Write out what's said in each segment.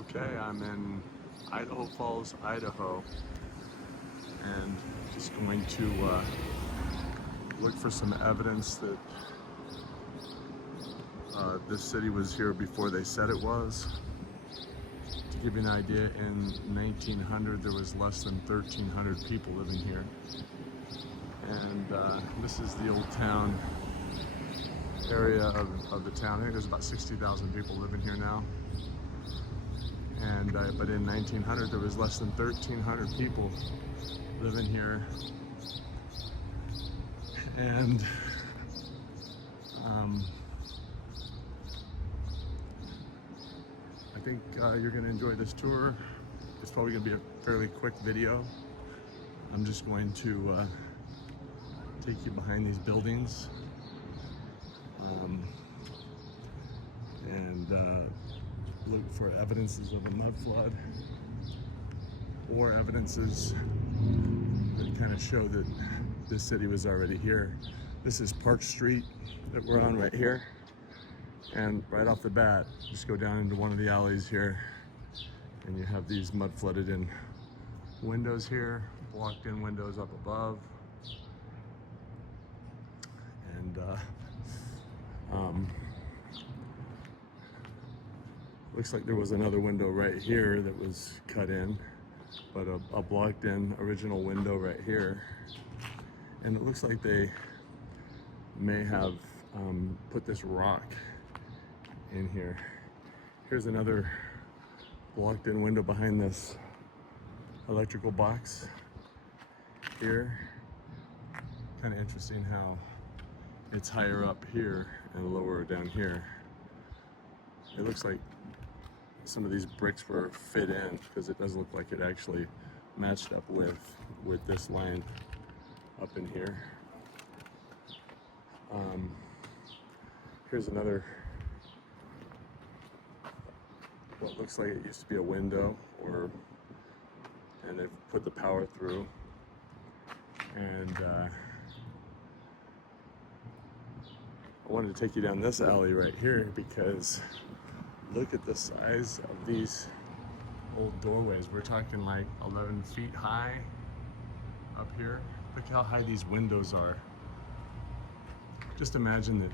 Okay, I'm in Idaho Falls, Idaho, and just going to look for some evidence that this city was here before they said it was. To give you an idea, in 1900 there was less than 1,300 people living here, and this is the old town area of the town. I think there's about 60,000 people living here now. And but in 1900 there was less than 1,300 people living here, and I think you're going to enjoy this tour. It's probably going to be a fairly quick video. I'm just going to take you behind these buildings and look for evidences of a mud flood or evidences that kind of show that this city was already here. This is Park Street that we're on right here, and right off the bat just go down into one of the alleys here and you have these mud flooded in windows here, blocked in windows up above, and looks like there was another window right here that was cut in, but a blocked in original window right here. And it looks like they may have put this rock in here. Here's another blocked in window behind this electrical box here. Kind of interesting how it's higher up here and lower down here. It looks like some of these bricks were fit in, because it does look like it actually matched up with this line up in here. Here's another, what looks like it used to be a window, and they've put the power through. And I wanted to take you down this alley right here because look at the size of these old doorways. We're talking like 11 feet high up here. Look how high these windows are. Just imagine that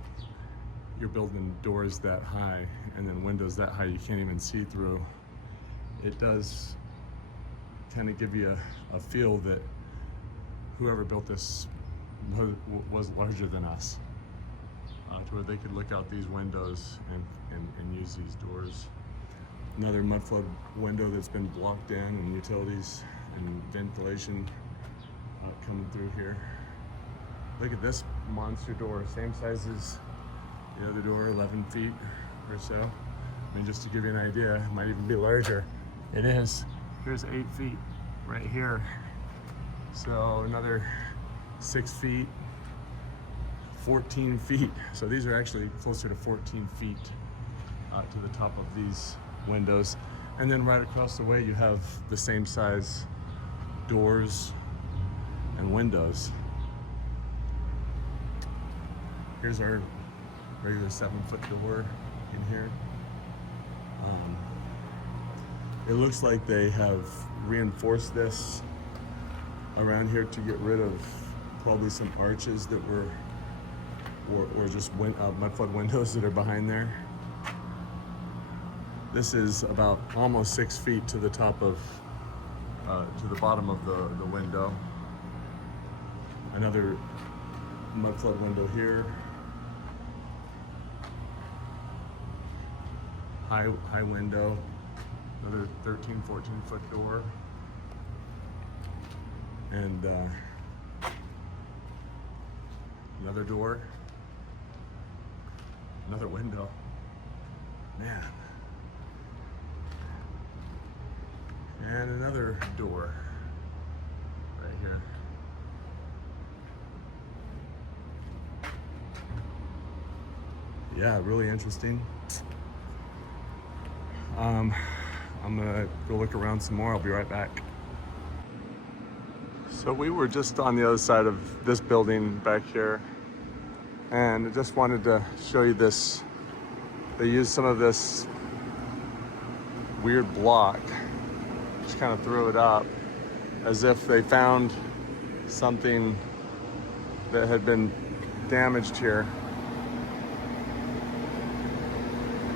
you're building doors that high and then windows that high you can't even see through. It does kind of give you a feel that whoever built this was larger than us, to where they could look out these windows and use these doors. Another mud flood window that's been blocked in, and utilities and ventilation coming through here. Look at this monster door, same size as the other door, 11 feet or so. I mean, just to give you an idea, it might even be larger. It is. Here's 8 feet right here. So another 6 feet, 14 feet. So these are actually closer to 14 feet to the top of these windows. And then right across the way you have the same size doors and windows. Here's our regular 7-foot door in here. It looks like they have reinforced this around here to get rid of probably some arches that were or just mud flood windows that are behind there. This is about almost 6 feet to the top of to the bottom of the window. Another mud flood window here. High window. Another 13, 14-foot door. And another door. Another window. Man. And another door right here. Yeah, really interesting. I'm gonna go look around some more. I'll be right back. So we were just on the other side of this building back here, and I just wanted to show you this. They used some of this weird block. Just kind of threw it up as if they found something that had been damaged here.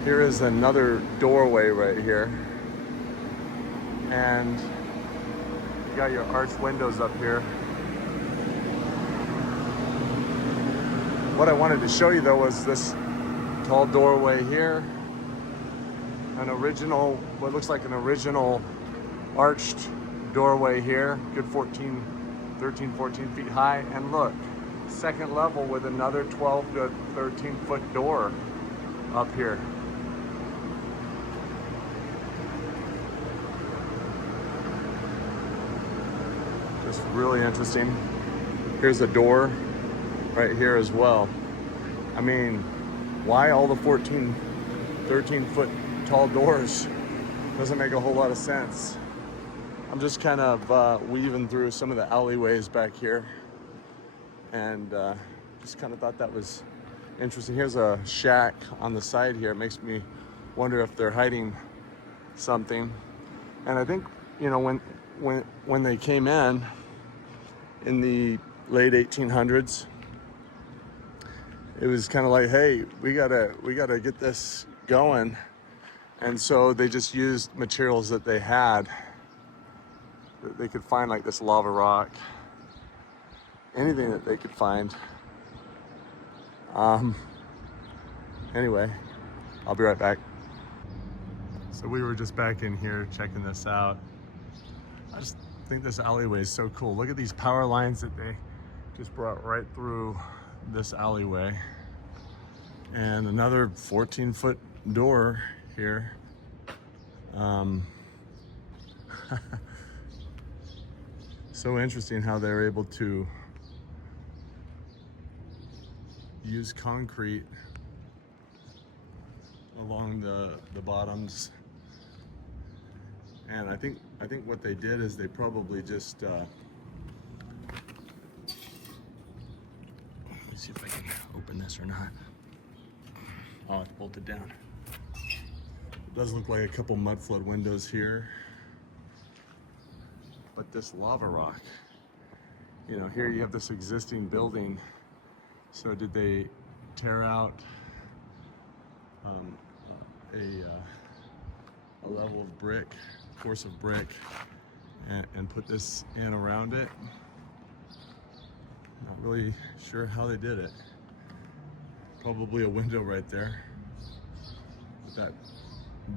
Here is another doorway right here. And you got your arched windows up here. What I wanted to show you though was this tall doorway here. An original, what looks like an original arched doorway here. Good 13, 14 feet high. And look, second level with another 12 to 13 foot door up here. Just really interesting. Here's a door right here as well. I mean, why all the 14, 13 foot tall doors? Doesn't make a whole lot of sense. I'm just kind of weaving through some of the alleyways back here, and just kind of thought that was interesting. Here's a shack on the side here. It makes me wonder if they're hiding something. And I think, you know, when they came in the late 1800s, it was kind of like, hey, we gotta get this going. And so they just used materials that they had, that they could find, like this lava rock, anything that they could find. Anyway, I'll be right back. So we were just back in here checking this out. I just think this alleyway is so cool. Look at these power lines that they just brought right through this alleyway. And another 14-foot door here. So interesting how they're able to use concrete along the bottoms. And I think what they did is they probably just let me see if I can open this or not. Oh, it's bolted down. It does look like a couple mudflood windows here. But this lava rock, you know, here you have this existing building. So did they tear out a level of brick, course of brick, and put this in around it? Not really sure how they did it. Probably a window right there with that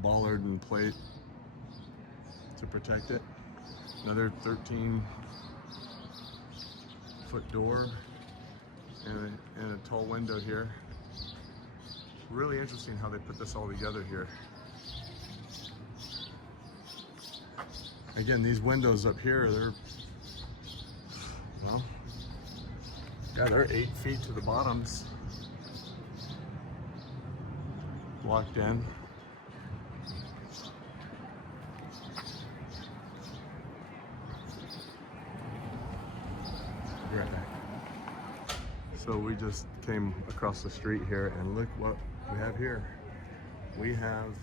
bollard and plate to protect it. Another 13-foot door and a tall window here. Really interesting how they put this all together here. Again, these windows up here, they're, well, yeah, they're 8 feet to the bottoms. Blocked in. Be right back. So we just came across the street here, and look what we have here. We have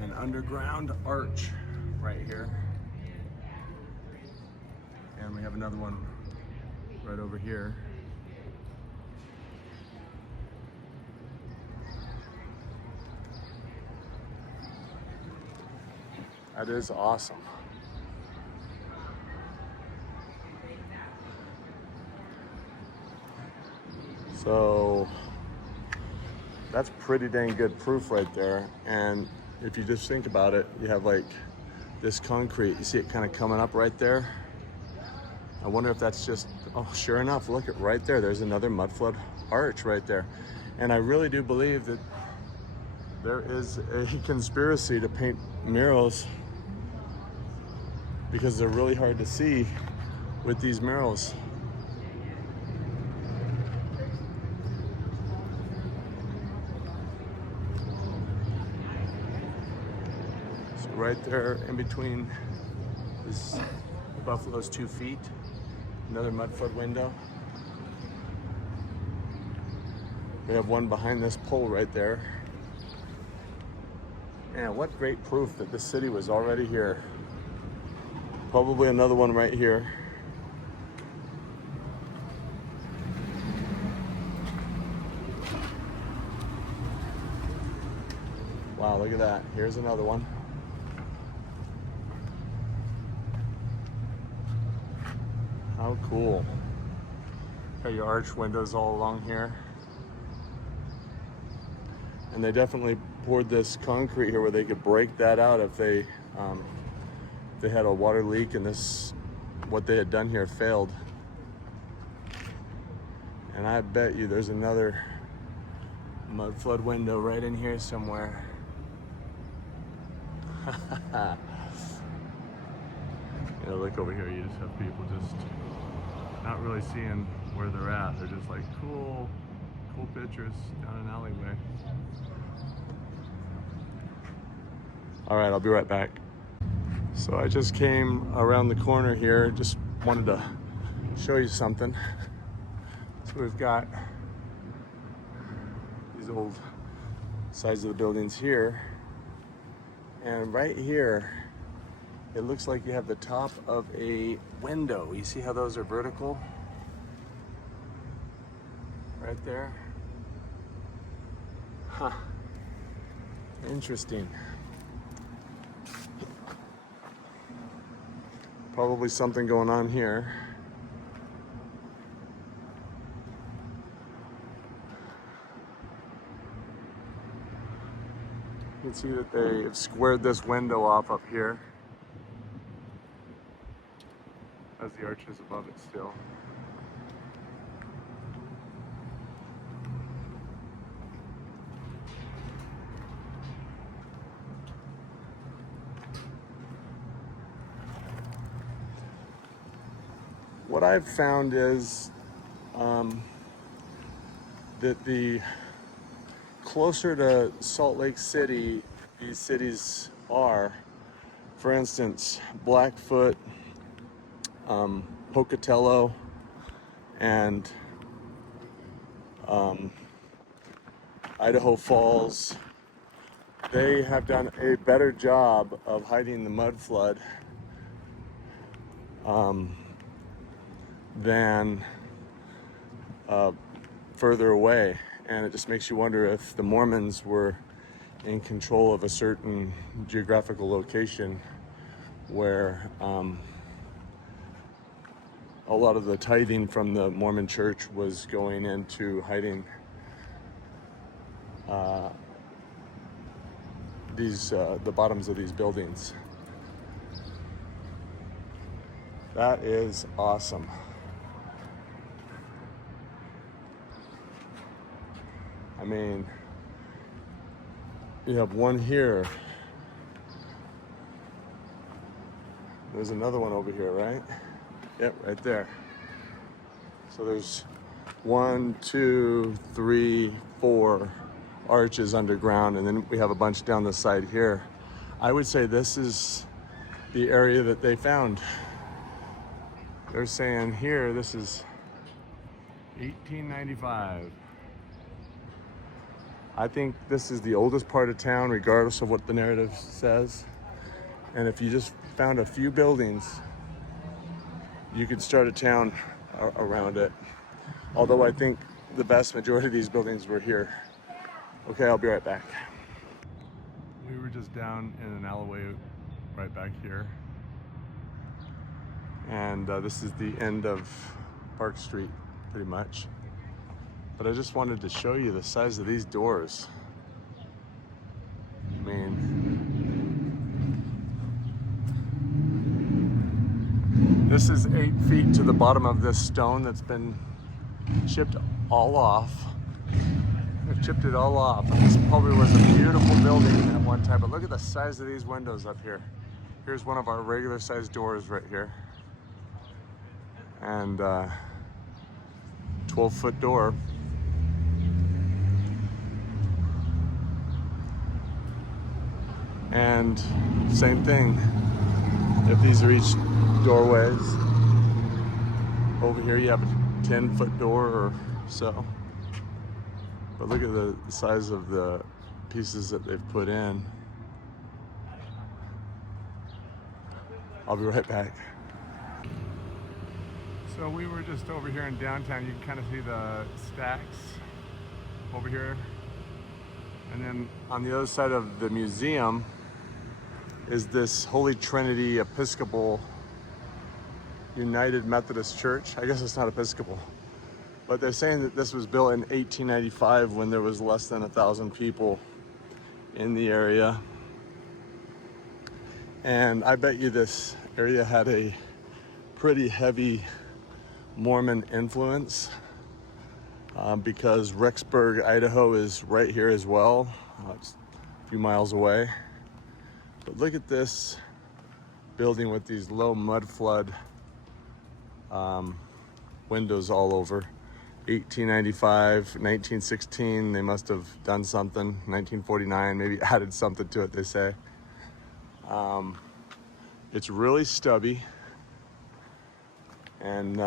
an underground arch right here. And we have another one right over here. That is awesome. So that's pretty dang good proof right there. And if you just think about it, you have like this concrete, you see it kind of coming up right there. I wonder if that's just, oh, sure enough, look at right there. There's another mudflood arch right there. And I really do believe that there is a conspiracy to paint murals, because they're really hard to see with these murals. So right there in between this buffalo's 2 feet, another mudflood window. We have one behind this pole right there. Man, what great proof that this city was already here. Probably another one right here. Wow, look at that. Here's another one. How cool. Got your arch windows all along here. And they definitely poured this concrete here where they could break that out if they had a water leak and what they had done here failed. And I bet you there's another mud flood window right in here somewhere. Yeah, look over here. You just have people just not really seeing where they're at. They're just like, cool pictures down an alleyway. All right, I'll be right back. So I just came around the corner here. Just wanted to show you something. So we've got these old sides of the buildings here. And right here, it looks like you have the top of a window. You see how those are vertical? Right there. Huh. Interesting. Probably something going on here. You can see that they have squared this window off up here as the arch is above it still. What I've found is that the closer to Salt Lake City these cities are, for instance, Blackfoot, Pocatello, and Idaho Falls, they have done a better job of hiding the mud flood than further away. And it just makes you wonder if the Mormons were in control of a certain geographical location where a lot of the tithing from the Mormon church was going into hiding the bottoms of these buildings. That is awesome. I mean, you have one here. There's another one over here, right? Yep, right there. So there's 1, 2, 3, 4 arches underground, and then we have a bunch down the side here. I would say this is the area that they found. They're saying here, this is 1895. I think this is the oldest part of town, regardless of what the narrative says. And if you just found a few buildings, you could start a town around it. Although I think the vast majority of these buildings were here. Okay, I'll be right back. We were just down in an alleyway right back here. And this is the end of Park Street, pretty much. But I just wanted to show you the size of these doors. I mean, this is 8 feet to the bottom of this stone that's been chipped all off. They've chipped it all off. And this probably was a beautiful building at one time, but look at the size of these windows up here. Here's one of our regular sized doors right here. And 12-foot door. And same thing, if these are each doorways, over here you have a 10-foot door or so. But look at the size of the pieces that they've put in. I'll be right back. So we were just over here in downtown. You can kind of see the stacks over here. And then on the other side of the museum is this Holy Trinity Episcopal United Methodist Church. I guess it's not Episcopal, but they're saying that this was built in 1895 when there was less than 1,000 people in the area. And I bet you this area had a pretty heavy Mormon influence because Rexburg, Idaho is right here as well. It's a few miles away. But look at this building with these low mud flood windows all over. 1895, 1916, they must have done something. 1949, maybe added something to it, they say. It's really stubby. And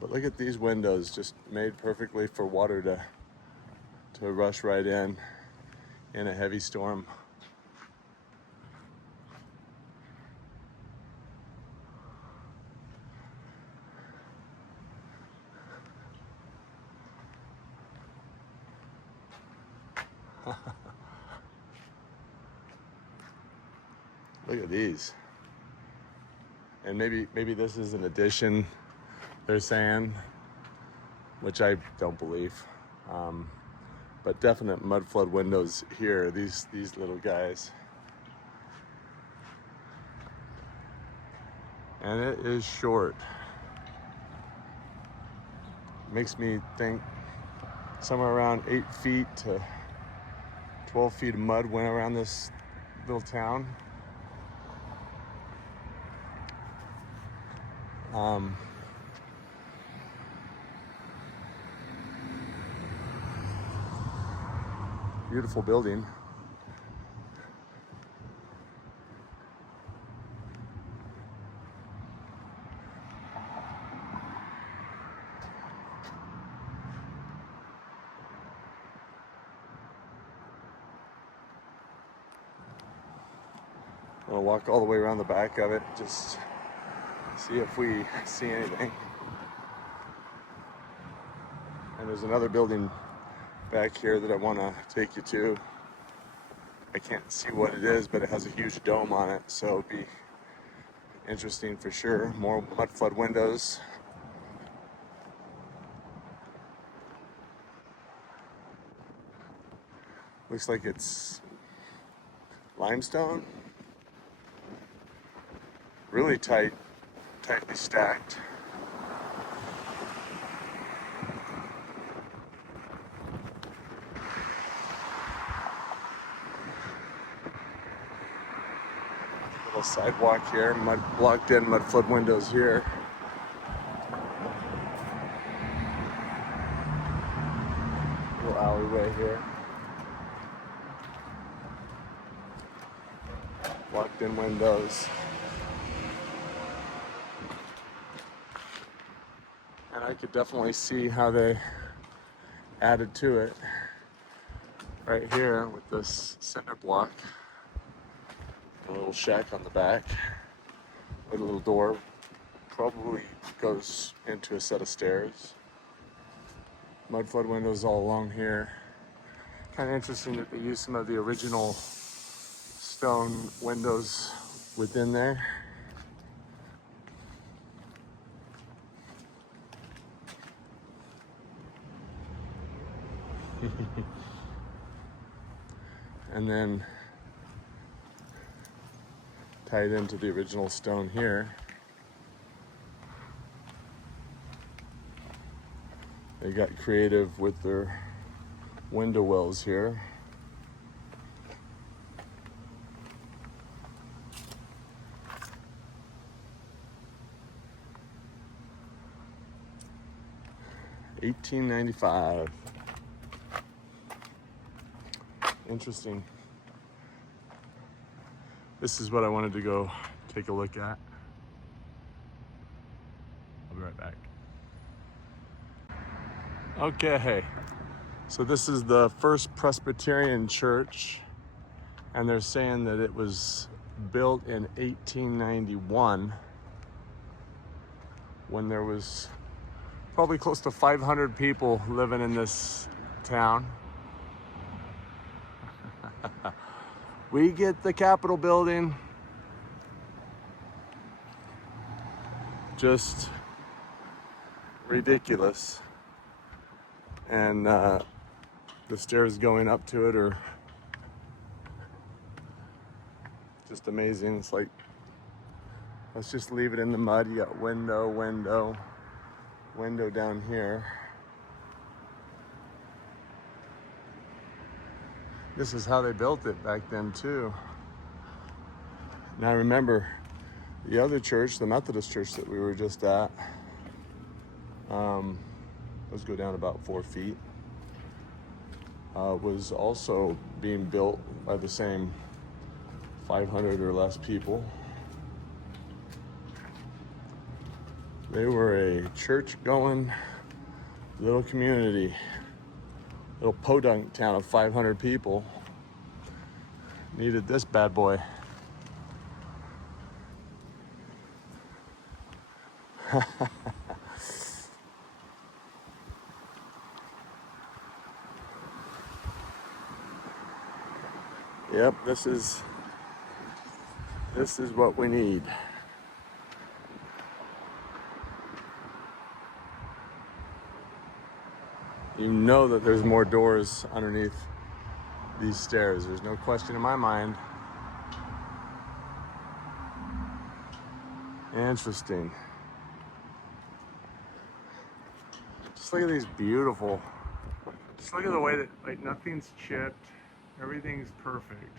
but look at these windows, just made perfectly for water to rush right in a heavy storm. Look at these. And maybe this is an addition, they're saying, which I don't believe. But definite mud flood windows here, these little guys. And it is short. Makes me think somewhere around 8 feet to 12 feet of mud went around this little town. Beautiful building. I'll walk all the way around the back of it, just see if we see anything. And there's another building back here that I want to take you to. I can't see what it is, but it has a huge dome on it, so it'll be interesting for sure. More mud flood windows. Looks like it's limestone. Really tightly stacked. Little sidewalk here, blocked in mud flood windows here. Little alleyway here. Blocked in windows. And I could definitely see how they added to it right here with this center block. A little shack on the back with a little door. Probably goes into a set of stairs. Mud flood windows all along here. Kind of interesting that they use some of the original stone windows within there. And then tied into the original stone here. They got creative with their window wells here. $18.95. Interesting. This is what I wanted to go take a look at. I'll be right back. Okay, so this is the First Presbyterian Church, and they're saying that it was built in 1891 when there was probably close to 500 people living in this town. We get the Capitol building. Just ridiculous. And the stairs going up to it are just amazing. It's like, let's just leave it in the mud. You got window, window, window down here. This is how they built it back then too. Now remember, the other church, the Methodist church that we were just at, let's go down about 4 feet, was also being built by the same 500 or less people. They were a church-going little community, little podunk town of 500 people. Needed this bad boy. Yep, this is what we need. You know that there's more doors underneath these stairs. There's no question in my mind. Interesting. Just look at these beautiful. Just look at the way that, like, nothing's chipped. Everything's perfect.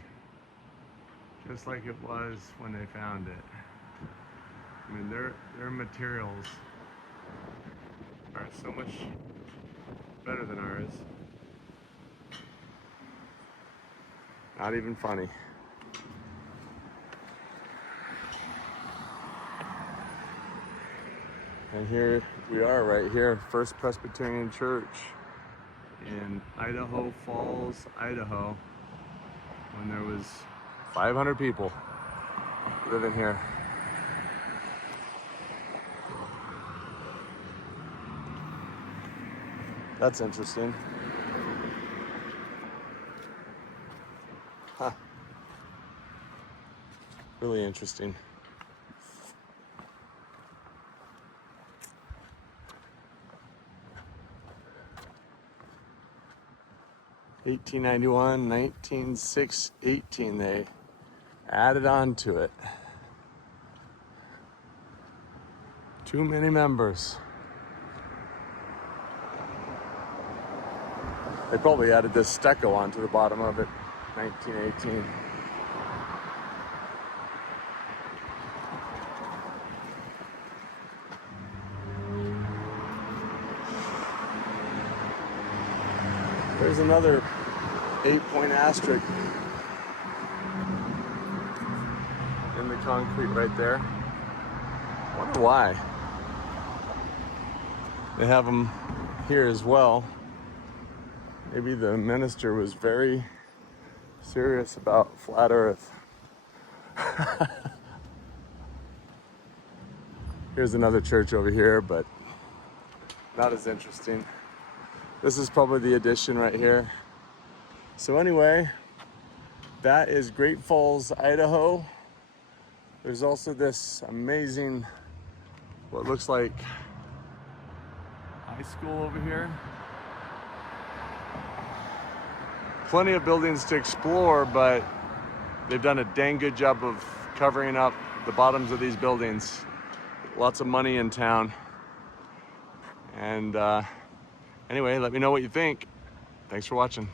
Just like it was when they found it. I mean, their materials are so much better than ours. Not even funny. And here we are right here, First Presbyterian Church in Idaho Falls, Idaho, when there was 500 people living here. That's interesting. Huh. Really interesting. (1891, 1906, 18). They added on to it. Too many members. They probably added this stucco onto the bottom of it, 1918. There's another 8-point asterisk in the concrete right there. I wonder why. They have them here as well. Maybe the minister was very serious about flat Earth. Here's another church over here, but not as interesting. This is probably the addition right here. So anyway, that is Great Falls, Idaho. There's also this amazing, what looks like high school over here. Plenty of buildings to explore, but they've done a dang good job of covering up the bottoms of these buildings. Lots of money in town. And anyway, let me know what you think. Thanks for watching.